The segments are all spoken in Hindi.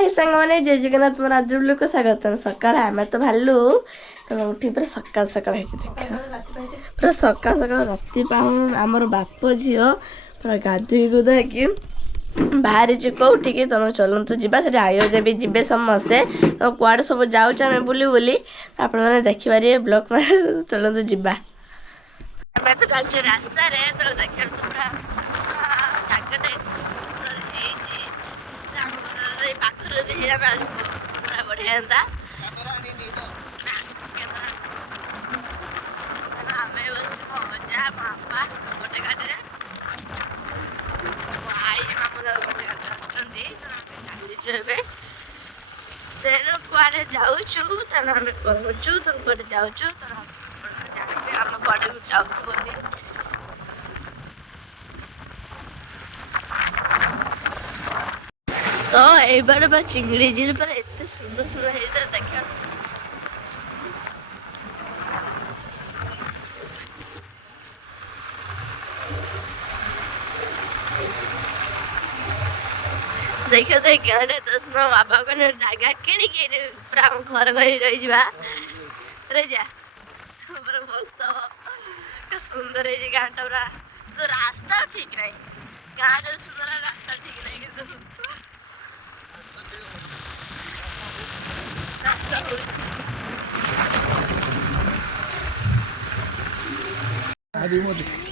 हाय सांग मैंने जय जगन्नाथ मोर आज लोक स्वागत सकाल आम तो भालु तो उठी पूरा सकाल सकाल पूरा सकाल सकाल राति आमर बाप झी पूरा गाधोई गुधाकि बाहरी कौटिकी तुम चलतु जा आयोज भी जी समस्ते तो कुआड़े सब जाऊँ आम बुली बुली आप देखिपारे ब्लॉक चलतु जा तो चलचे रास्ता तो देखिए तो पूरा जगटा एत सुंदर पाखर देखा पूरा बढ़िया था आम बस मजा बापा गोटे गाड़ी आई मामू गोटे गाड़ी चलते तेरे कुआड़े जाऊँ तेना आम पहुँचु तुम कड़े जाऊँ तो जानते आम कड़े भी जाऊँ बोली तो एबार बा चिंगड़ी झील पर एत सुंदर सुंदर है देखा देखिए तो गाँव दस बाबा को जगह कि पूरा घर घर रही रही जा पूरा मस्त हम सुंदर है गाँव पूरा तो रास्ता ठीक नहीं गाँव सुंदर रास्ता ठीक नहीं कि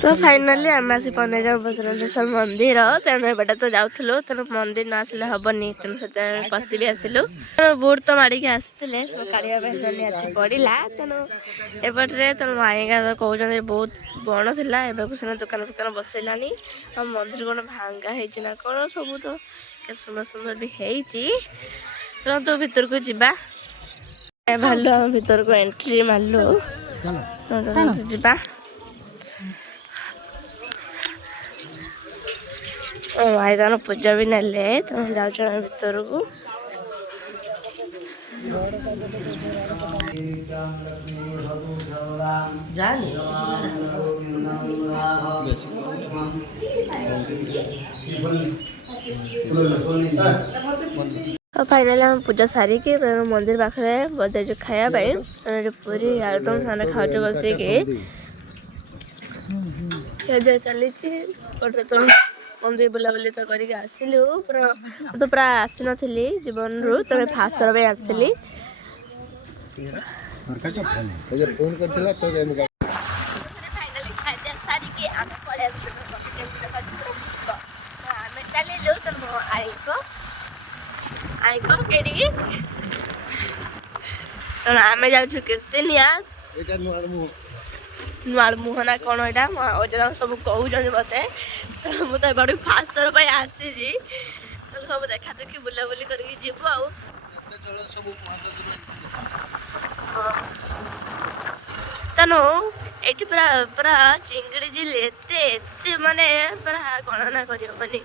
तो फाइनाली आम आसी पहुँच जाऊ बसवेश्वर मंदिर तेणु एबाटा तो जाऊँ तेणु मंदिर न आसिले हेनी तेणु से पशि भी आसलु बुट तो मारिक आसते सब काढ़ा निहाती पड़ा तेणु एपटे तेणु माइका तो कहते बहुत बण था एवं सीना दुकान फुकान बसैला और मंदिर कौन भांगा होना कौन सब तो सुंदर सुंदर भी हो तो भीतर को जा भालु आम भीतर को एंट्री मारलु जा भाई तान पूजा भी नेले तो जाऊँ भीतर को तो फाइनाली हम पूजा सारिकी मंदिर पाखे बजाई खायापाई पूरी आलुदम सामने खाऊ बसिकी चली तो मंदिर बुलाबुली तो करके आसिलु तो पूरा आसी नी जीवन रू तो फास्ट थर आसली आम जाऊँ कीर्तनिया नुआल मुहना कौन यहाँ अजा सब कहते मत तो मुझे फास्ट थर पर आसी तो सब देखा देखी बुलाबुली करके जीव तेणु ये पूरा पूरा चिंगड़ी झील एत माने पूरा गणना करनी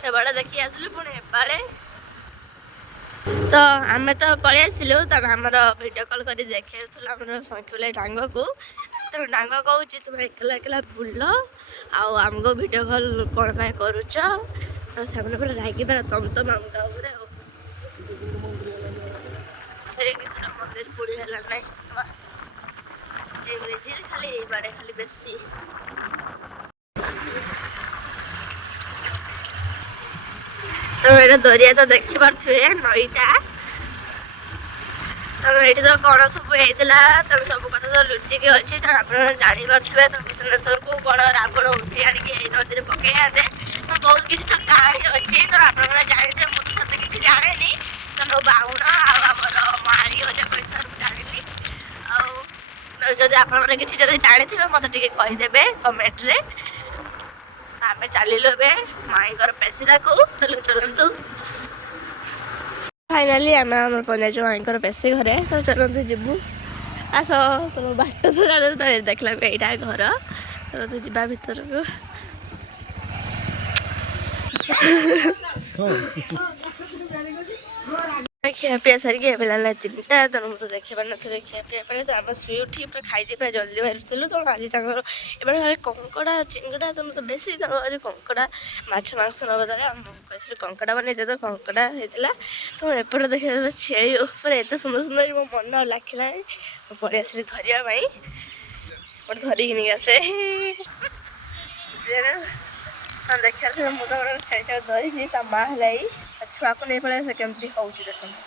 से बड़ा देखी आसलु पुणी एपाड़े तो आम तो पलि आसलु तब आमर वीडियो कॉल कर देखा शंखुलाई डांग को तो डांग कहूँ तुम एकला एकला बुल आमको वीडियो कॉल कौन पाई करुच तो से पूरा रागी पूरा तम तम आमका मंदिर बुड़ी है ना चिंगड़ी खाली बाड़े खाली बेसी तो ये दरिया तो देखी पारे नईटा तेणु ये तो कौन सब होता तेणु सब कथा तो लुचिक अच्छी तेणु आप जापे तो किशनेश्वर को कौन रावण उठे आणिक नदी पकई आते तो बहुत किसी तो कहानी अच्छी तेणु आप जानते मुझे सत्य किसी जाने तेणु बाउण आमर मारी अजा कही जानी आदि आप किसी जानी थे मत कहीदेवे कमेंट्रे आम चलू माई पेशिदा को चलतु फाइनाली आम आम पंजाज माई पेशी घरे तो चलते जीवु आस तुम बाट सुना तो देखला यहाँ घर चलते जा भर को ଖିଆପିଆ ସାରିକି ଏବେ ହେଲା 3ଟା। ତେଣୁ ମୁଁ ତ ଦେଖିପାରିନଥିଲି ଖିଆପିଆ ପରେ ତ ଆମେ ଶୋଇ ଉଠି ପୁରା ଖାଇଦେଇ ପୁରା ଜଲ୍ଦି ବାହାରିଥିଲୁ। ତେଣୁ ଆଜି ତାଙ୍କର ଏପଟେ ଖାଲି କଙ୍କଡ଼ା ଚିଙ୍ଗଡ଼ା ତେଣୁ ତ ବେଶୀ ତାଙ୍କର ଆଜି କଙ୍କଡ଼ା ମାଛ ମାଂସ ନ ବଦଳେ ଆମ କହିଥିଲି କଙ୍କଡ଼ା ବନେଇଦେ ତ କଙ୍କଡ଼ା ହେଇଥିଲା। ତ ଏପଟେ ଦେଖିବା ଛେଳି ଉପରେ ଏତେ ସୁନ୍ଦର ସୁନ୍ଦର ମୋ ମନ ଲାଖିଲାଣି ମୁଁ ପଳେଇ ଆସିଲି ଧରିବା ପାଇଁ। ଗୋଟେ ଧରିକି ନେଇ ଆସେ ଦେଖିବା ମୁଁ ତ ଛେଳିଟାକୁ ଧରିଛି ତା ମା ହେଲା ଛୁଆକୁ ନେଇ ପଳେଇ ଆସେ କେମିତି ହଉଛି ଦେଖନ୍ତୁ।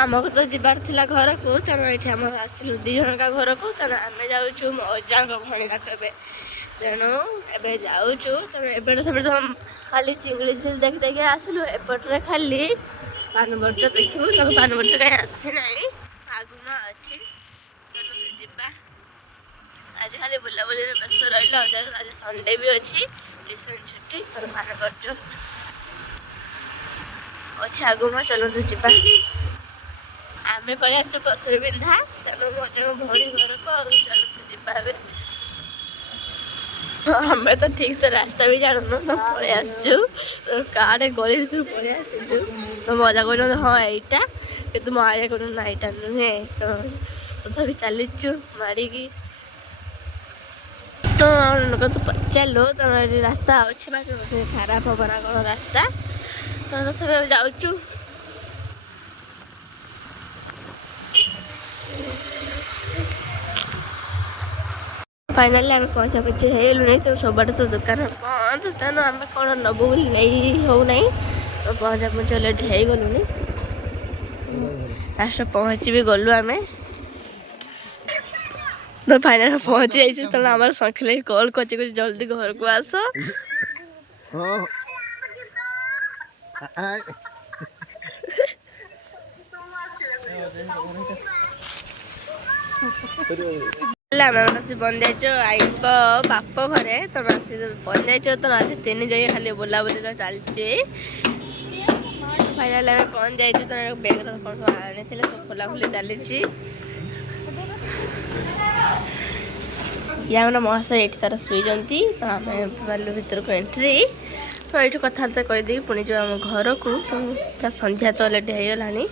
ଆମକୁ ତ ଯିବାର ଥିଲା ଘରକୁ ତେଣୁ ଏଇଠି ଆମର ଆସିଥିଲୁ 2 ଜଣଙ୍କ ଘରକୁ। ତେଣୁ ଆମେ ଯାଉଛୁ ମୋ ଅଜାଙ୍କ ଭଣୀ ତାକୁ ତେଣୁ ଏବେ ଯାଉଛୁ। ତେଣୁ ଏପଟେ ସେପଟେ ତ ଖାଲି ଚିଙ୍ଗୁଡ଼ି ଝିଲ ଦେଖି ଦେଖି ଆସିଲୁ। ଏପଟରେ ଖାଲି ପାନବର୍ଜ୍ଜ ଦେଖିବୁ ତେଣୁ ପାନବର୍ଜ୍ଜ କାହିଁ ଆସିନାହିଁ ଆଗୁନ ଅଛି। ତେଣୁ ଯିବା ଆଜି ଖାଲି ବୁଲାବୁଲିରେ ବ୍ୟସ୍ତ ରହିଲ। ଆଜି ସଣ୍ଡେ ବି ଅଛି ଟ୍ୟୁସନ୍ ଛୁଟି। ତେଣୁ ପାନବର୍ଜ୍ଜ ଅଛି ଆଗୁନ ଚାଲନ୍ତୁ ଯିବା। ଆମେ ପଳେଇ ଆସିଛୁ ପଶୁରୀ ବିନ୍ଧା ତେଣୁ ମୋ ଅଜାଙ୍କ ଭଉଣୀ ଘରକୁ ଆଉ ଚାଲନ୍ତୁ ଯିବା ଏବେ। ଆମେ ତ ଠିକ ସେ ରାସ୍ତା ବି ଜାଣୁନୁ ତ ପଳେଇ ଆସିଛୁ କାର୍ଡେ ଗଳି ଭିତରୁ ପଳେଇ ଆସିଛୁ। ତ ମଜା କରୁଛନ୍ତି ହଁ ଏଇଟା କିନ୍ତୁ ମୋ ଆୟା କହୁଛନ୍ତି ନା ଏଇଟା ନୁହେଁ। ତ ତଥାପି ଚାଲିଛୁ ମାଡ଼ିକି। ତ ଲୋକ ତ ପଚାରିଲୁ ତମ ଏଠି ରାସ୍ତା ଅଛି ବା ଖରାପ ହବ ନା କ'ଣ ରାସ୍ତା। ତ ତଥାପି ଆମେ ଯାଉଛୁ। ଫାଇନାଲି ଆମେ ପଇସା ପଇସା ହେଇଗଲୁଣି। ତ ସବୁଆଡ଼େ ତ ଦୋକାନ ବନ୍ଦ ତେଣୁ ଆମେ କ'ଣ ନେବୁ ବୋଲି ନେଇ ହେଉନାହିଁ। ତ ପହଞ୍ଚା ପହଞ୍ଚି ଅଲରେଡ଼ି ହେଇଗଲୁଣି। ଲାଷ୍ଟ ପହଞ୍ଚିବି ଗଲୁ ଆମେ। ତ ଫାଇନାଲ ପହଞ୍ଚି ଯାଇଛୁ। ତେଣୁ ଆମର ଶଙ୍ଖିଲା କଲ୍ କରିଛି କହୁଛି ଜଲ୍ଦି ଘରକୁ ଆସ। ଆମେ ଆସି ବନ୍ଧାଇଛୁ ଆଈଙ୍କ ବାପ ଘରେ। ତମେ ଆସି ବନ୍ଧାଇଛୁ ତ ଆସି 3 ଜାଗା ଖାଲି ବୁଲାବୁଲି ଚାଲିଛି। ଫାଇନାଲ ଆମେ ପହଞ୍ଚି ଯାଇଛୁ। ତ ବ୍ୟାଗ୍ କ'ଣ ସବୁ ଆଣିଥିଲେ ସବୁ ଖୋଲାଖୋଲି ଚାଲିଛି। ୟା ମାନେ ମହାଶୟ ଏଇଠି ତାର ଶୋଇଛନ୍ତି। ତ ଆମେ ବାଲୁ ଭିତରକୁ ଏଣ୍ଟ୍ରି। ତ ଏଇଠୁ କଥାବାର୍ତ୍ତା କହିଦେଇକି ପୁଣି ଯିବୁ ଆମ ଘରକୁ। ତ ପୁରା ସନ୍ଧ୍ୟା ତ ଅଲରେଡ଼ି ହେଇଗଲାଣି।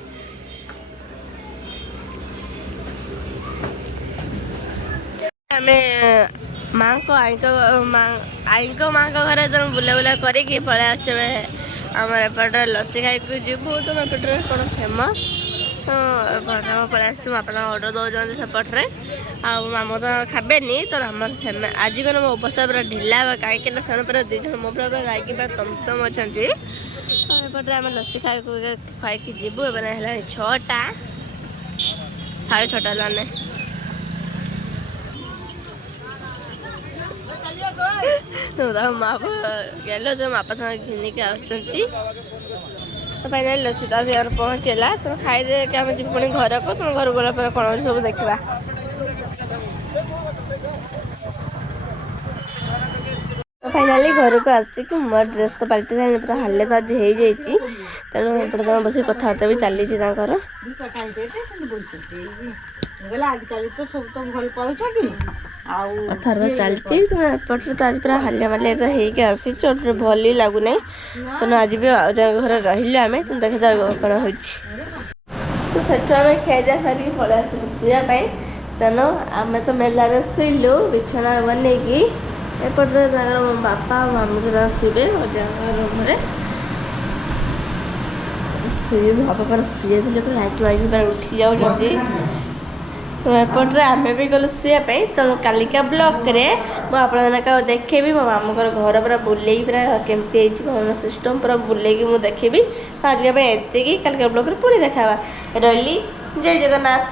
ଆମେ ମାଆଙ୍କ ଆଈଙ୍କ ମାଆଙ୍କ ଘରେ ତେଣୁ ବୁଲାବୁଲା କରିକି ପଳେଇ ଆସିଛୁ। ଆମର ଏପଟରେ ଲସି ଖାଇକୁ ଯିବୁ। ତ ଏପଟରେ କ'ଣ ଫେମସ୍ ତ ଏପଟେ ପଳେଇ ଆସିଛୁ। ବାପା ଅର୍ଡ଼ର ଦେଉଛନ୍ତି ସେପଟରେ ଆଉ ମାମୁଁ ତ ଖାବେନି। ତ ଆମର ଆଜି କ'ଣ ମୋ ଅବସ୍ଥା ପୁରା ଢିଲା କାହିଁକି ନା ସେମାନେ ପୁରା 2 ଜଣ ମୋ ପୁରା ରାଗି ବା ତମତମ ଅଛନ୍ତି। ତ ଏପଟରେ ଆମେ ଲସି ଖାଇକି ଯିବୁ। ଏବେ ହେଲାଣି 6ଟା 6:30 ହେଲାଣି। ମା ଗେଲ ତ ବାପା ସାଙ୍ଗେ ଘିନିକି ଆସୁଛନ୍ତି। ତ ଫାଇନାଲି ଲସି ତା ଘରେ ପହଞ୍ଚିଲା। ତେଣୁ ଖାଇଦେଇକି ଆମେ ଯିବୁ ପୁଣି ଘରକୁ। ତେଣୁ ଘରକୁ ଗଲା ପରେ କ'ଣ ସବୁ ଦେଖିବା। ଫାଇନାଲି ଘରକୁ ଆସିକି ମୋ ଡ୍ରେସ୍ ତ ପାଲଟି ସାରିଲାଣି ପୁରା ହାଲିଆ ତ ଆଜି ହେଇଯାଇଛି। ତେଣୁ ଏପଟେ ତମ ବସିକି କଥାବାର୍ତ୍ତା ବି ଚାଲିଛି ତାଙ୍କର। କଥାବାର୍ତ୍ତା ଚାଲିଛି। ତେଣୁ ଏପଟରେ ତ ଆଜି ପୁରା ହାଲିଆ ମାଲିଆ ତ ହେଇକି ଆସିଛୁ। ଭଲ ହିଁ ଲାଗୁନାହିଁ। ତେଣୁ ଆଜି ବି ଆଉ ଯାହା ଘରେ ରହିଲୁ ଆମେ। ତେଣୁ ଦେଖାଯାଉ କ'ଣ ହେଉଛି। ତ ସେଠୁ ଆମେ ଖିଆଦିଆ ସାରିକି ପଳେଇ ଆସିଲୁ ଶୋଇବା ପାଇଁ। ତେଣୁ ଆମେ ତ ମେଲାରେ ଶୋଇଲୁ ବିଛଣା ବନେଇକି। ଏପଟରେ ତାଙ୍କର ମୋ ବାପା ଆଉ ମାମୁଁ ତ ଶୋଇବେ ଅଜାଙ୍କ ରୁମ୍ରେ ଶୋଇବେ। ବାପା ପୁରା ଶୋଇଯାଇଥିଲେ ପୁରା ଲାଇଟ୍ ମାରିକି ପୁରା ଉଠି ଯାଉଛନ୍ତି। ତ ଏପଟରେ ଆମେ ବି ଗଲୁ ଶୋଇବା ପାଇଁ। ତେଣୁ କାଲିକା ବ୍ଲଗ୍ରେ ମୁଁ ଆପଣମାନଙ୍କୁ ଦେଖେଇବି ମୋ ମାମୁଁଙ୍କର ଘର ପୁରା ବୁଲେଇକି ପୁରା କେମିତି ହେଇଛି କ'ଣ ସିଷ୍ଟମ୍ ପୁରା ବୁଲେଇକି ମୁଁ ଦେଖେଇବି। ତ ଆଜିକା ପାଇଁ ଏତିକି। କାଲିକା ବ୍ଲଗ୍ରେ ପୁଣି ଦେଖା ହେବା। ରହିଲି। ଜୟ ଜଗନ୍ନାଥ।